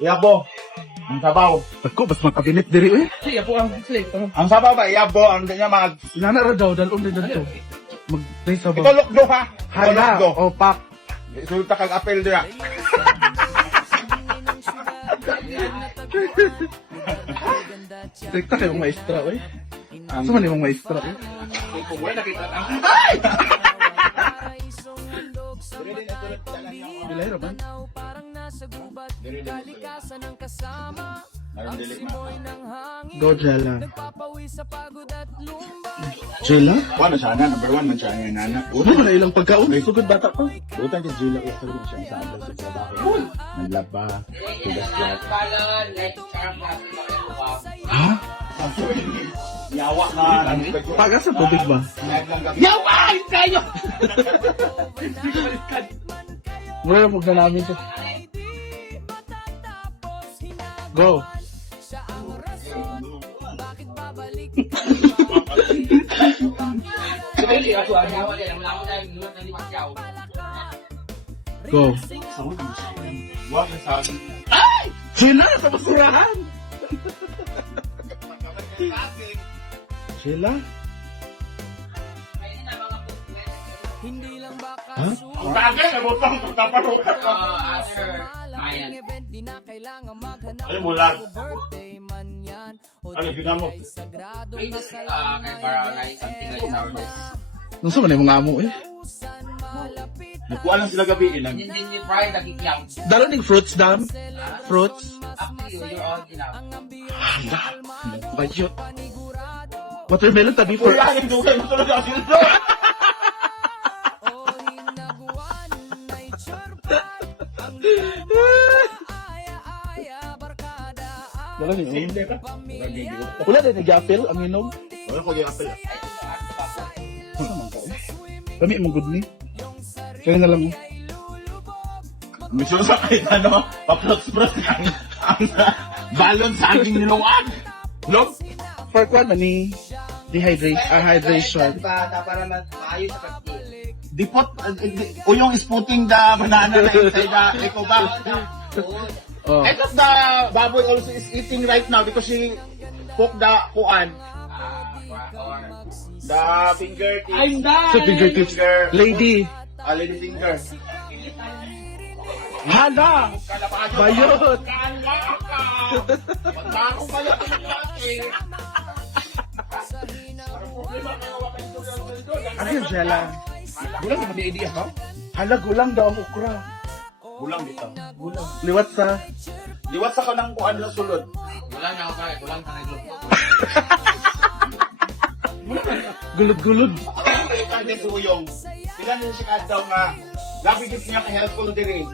Iyabo. Ang sabaw. Ako, bas makabinit diri eh. Siya po ang slave. Ang sabaw ba? Iyabo. Ang ganyan mga... Sinana ra daw, dalon din dito. Mag-taste sa ba? Ito lokdo ha. Ito Hala, lokdo. o pak. Sulta kag apel dira. Tekta kayong maestra eh. Asa man yung maestra eh? Bilay ra man? Go Jella. Jella? Wala sana. Number 1 man siya ngayon anak. Ano man na ilang pagkaon? Sugod bata pa. Utang kay Jila ko sa siyang sandal sa trabaho. Nanlaba. Tugas-tugas. Ha? Yawa na. Paga sa tubig ba? Yawa! Kayo! Mura na pag namin siya. Go! Go! Wag na sabi. Sila sa basurahan! Sila? Ha? Tagay na mo pang taparo. Ay mulat. Ano ginamo? Nung sa man yung mga amo eh. Nakuha lang sila gabi ilang. Dalo ning fruits dam? Fruits? Bayot. Watermelon tabi for... Wala yung dugay mo talaga sila. Wala ning uminom. Wala din nag-apple ang inom. Wala ko yung apel. Kami mong good ni. Kaya na lang. Misyon sa kahit ano, paplot-plot ang balon sa aking nilungan. Look! For kwan man ni hydration. Para maayos sa pagkain. Dipot, o yung spooting the banana na inside the eco bag. Oh. I thought the baboy also is eating right now because she poked the kuan. The finger tips. Sa fingertips. Lady. Lady finger. Hala! Bayot! Pagkakong pala ko ng laki. Ano yung jela? Gulang yung idea ka? Hala, gulang daw ang okra. Gulang dito. Gulang. Liwat sa... Liwat sa kanang kuan na sulod. Gulod-gulod. Kaya suyong. Sila nyo siya daw nga. Labi git niya kay helpful diri.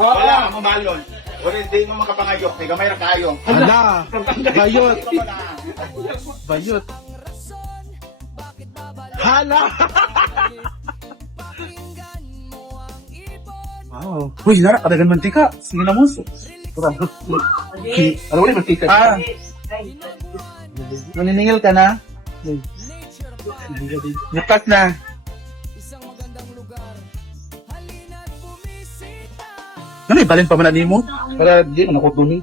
Wala ka mamalon. Wala hindi mo makapangayok. May gamay ra kayo. Hala! Bayot! Bayot! Hala! Wow. Uy, nara, kadagan mantika. Sige na mo. Ano ulit mantika? Ah. Naniningil ka na? Bukas na. Ano, ibalin pa man mo? Para di mo nakutuni.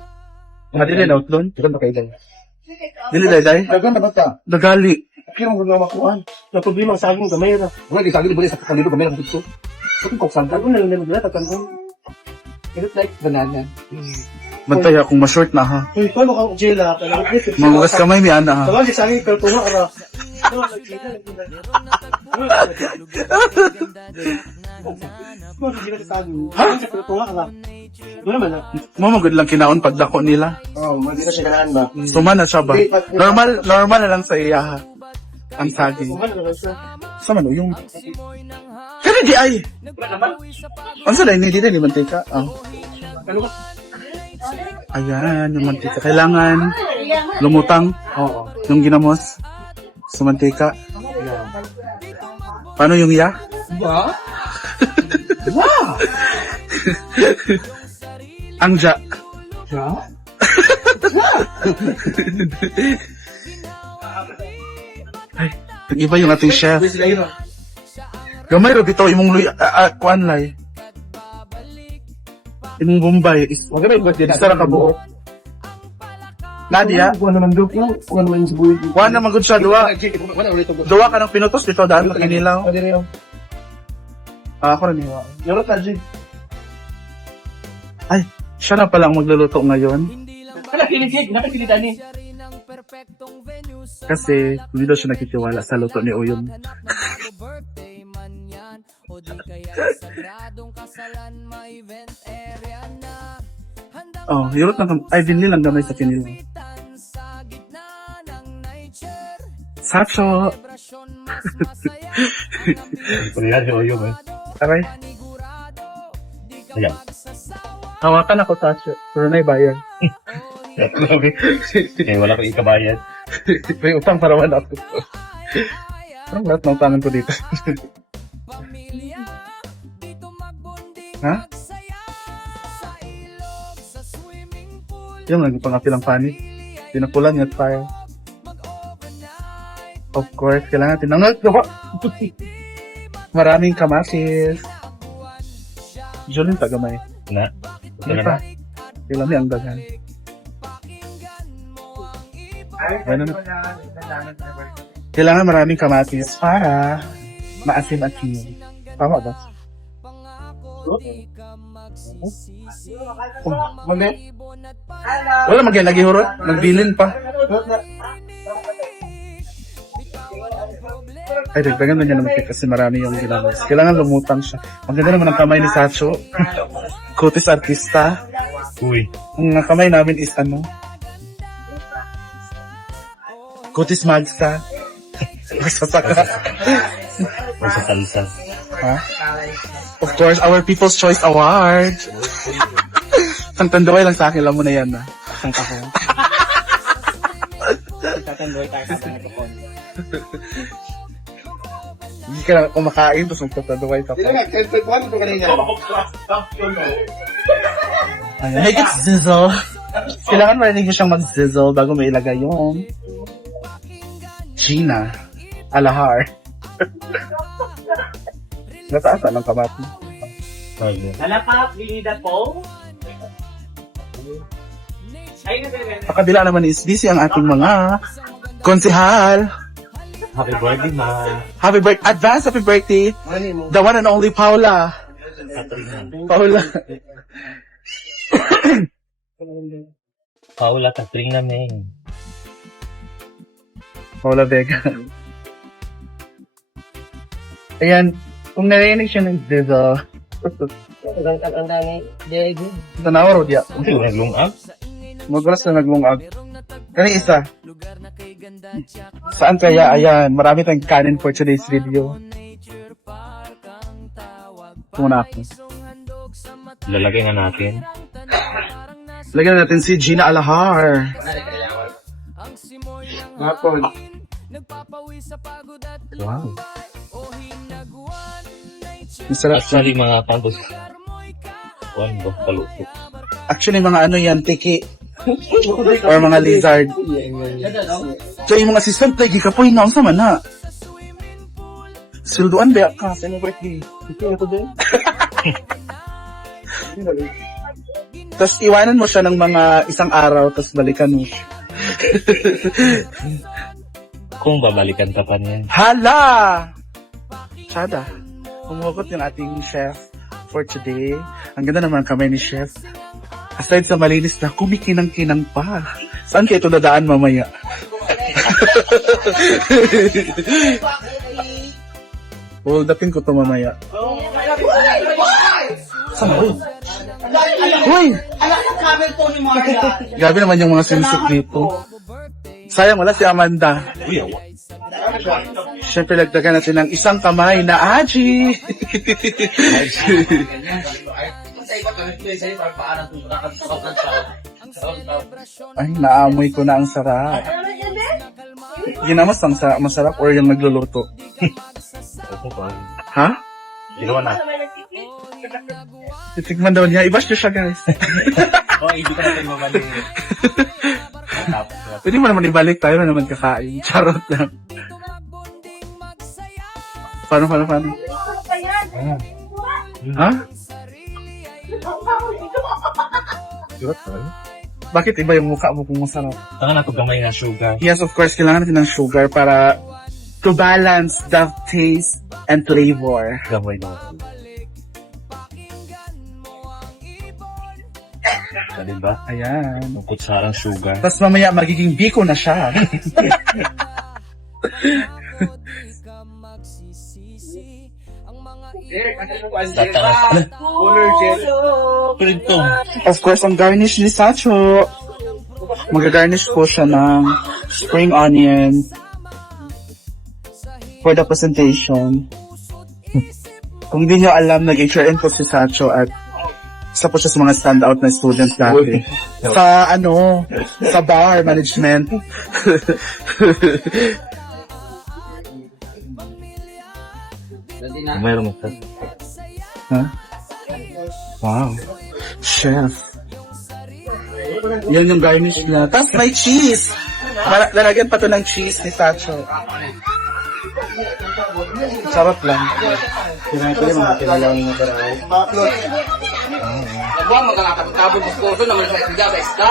Mga dili na utlon. Dagan pa kayo dahil. Dili dahil? Dagan na bata. Dagali. Kaya mo gagawa kuan. Yung problema sa akin, gamay na. Wala di sagili bali sa kanilo gamay ra dito. Kung koksan, ako na lang nila, tatandang. It looks like banana. Bantay akong ma-short na ha. Uy, paano ka, Jela? Mamugas kamay mi ana ha. Tawag sa akin, pero tunga ka na. Mamagod lang kinaon pagdako nila. Oo, hindi na siya ganaan ba? Tuman na siya ba? Normal na lang sa iya ha. Ang saging. Sa man yung... Kaya di ay! Ang sa lain, hindi din yung mantika. Oh. Ayan, yung mantika. Kailangan lumutang. Oo. Yung ginamos sa mantika. Paano yung iya? Ba? Ang ja. Ja? Ay, iba yung ating chef. Gamay ro bitaw imong luy kuan lay. Imong Bombay. Wag na yung birthday Isa ra ka buo. Nadia, Kuha naman doon. Kuha naman yung sibuyo. kuha na magud siya duwa. Wala ulit ito. Duwa ka ng pinutos dito daan sa kinilaw. Pwede rin yun. Ako na niwa. Yung rata, Jig. Ay, siya na pala ang magluluto ngayon. Nakikinig. Nakakilitan eh. Kasi hindi daw siya nakitiwala sa luto ni Uyong. Oh, yurot lang. Ay, dinli lang gamay sa kinilaw. Sacho! Kulihan si Oyo, man. Aray, Ayan. hawakan ako, Sacho. Pero na bayan. Eh, wala kang ikabayan. May utang para man ako. Parang lahat ng utangan ko dito. Ha? Yung nagpangapilang panik. Pinapulan niya at fire. Of course, kailangan tinangal. Maraming kamasis. Jolin tagamay. Na. Hindi pa. Kailan niya ang dagan. Ano na? Kailangan maraming kamatis para maasim-asim. Tama ba? Mami. Wala magyalagi hurot. Nagbilin pa. Ay, dagdagan na niya naman kasi marami yung ginagawa. Kailangan lumutang siya. Maganda naman ang kamay ni Sacho. Kutis artista. Uy. Ang kamay namin is ano? Kutis magsa. Magsasaka. Sa salsa. Ha? Of course, our People's Choice Award. Ang tandoy lang sa akin, alam mo na yan na. Ang ako. Tatandoy tayo sa microphone. Hindi ka na kumakain, tapos magtatandoy ka pa. Sino nga? Ano ito kanina? Ayan, make it sizzle. Kailangan marinig mo siyang mag-sizzle bago may ilagay yung Gina Alahar. Nataasan ng kamati. Nalapak, Linida po. Ay, Sa kabila naman is busy ang ating mga konsehal. Happy birthday, ma. Happy birthday, advance happy birthday. Ano mo? The one and only Paula. Paula. Paula, Katrina, Meng. Paula Vega. Ayan, kung narinig siya ng sizzle. Ang dami. Diego. Tanawa ro diya. Hindi ko naglungag. Magalas na naglungag. Kani isa. Saan kaya? Ayan, marami tayong kanin for today's video. Muna ako. Lalagay nga natin. Lagyan natin si Gina Alahar. Hapon. Wow. Masarap siya. Actually, mga pambos. One ba? Paluto. Actually, mga ano yan, tiki. Or mga lizard. So, yung mga assistant, lagi ka po, hinaon sa mana. Silduan, ba ka? Celebrity. Ito ito din. Tapos, iwanan mo siya ng mga isang araw, tapos balikan mo. Kung babalikan ka pa niyan. Hala! Tsada. Umugot yung ating chef for today. Ang ganda naman ang kamay ni chef. Aside sa malinis na, kumikinang-kinang pa. Saan kayo ito dadaan mamaya? Hold upin ko ito mamaya. Saan ba? Uy! Grabe naman yung mga swimsuit dito. Sayang wala si Amanda. Siyempre lagdagan natin ng isang kamay na Aji. Ay, naamoy ko na ang sarap. Ginamos ang masarap or yung nagluluto? Ito pa. Ha? Ginawa na. Titigman daw niya. I-bash niyo siya, guys. Oh, hindi ka natin mabalik. Pwede mo naman ibalik tayo na naman kakain. Charot lang. Paano? Ha? Bakit iba yung mukha mo kung masarap? Tangan na ito gamay na sugar. Yes, of course, kailangan natin ng sugar para to balance the taste and flavor. Gamay na. Diba? Ayan. Ang kutsarang sugar. Tapos mamaya magiging biko na siya. Ito. Of course, ang garnish ni Sacho. Mag-garnish po siya ng spring onion for the presentation. Kung hindi nyo alam, nag-HRN po si Sacho at isa po siya sa mga standout na students dati. Sa sa bar management. Mayroon mo. Huh? Wow. Chef. Yan yung garnish na. Tapos may cheese. Lalagyan pa to ng cheese ni Sacho. Sarap lang. Ito yung mga kilalang na baray. Nagwa magkakapagkabot ng puso na malapit ka, besta.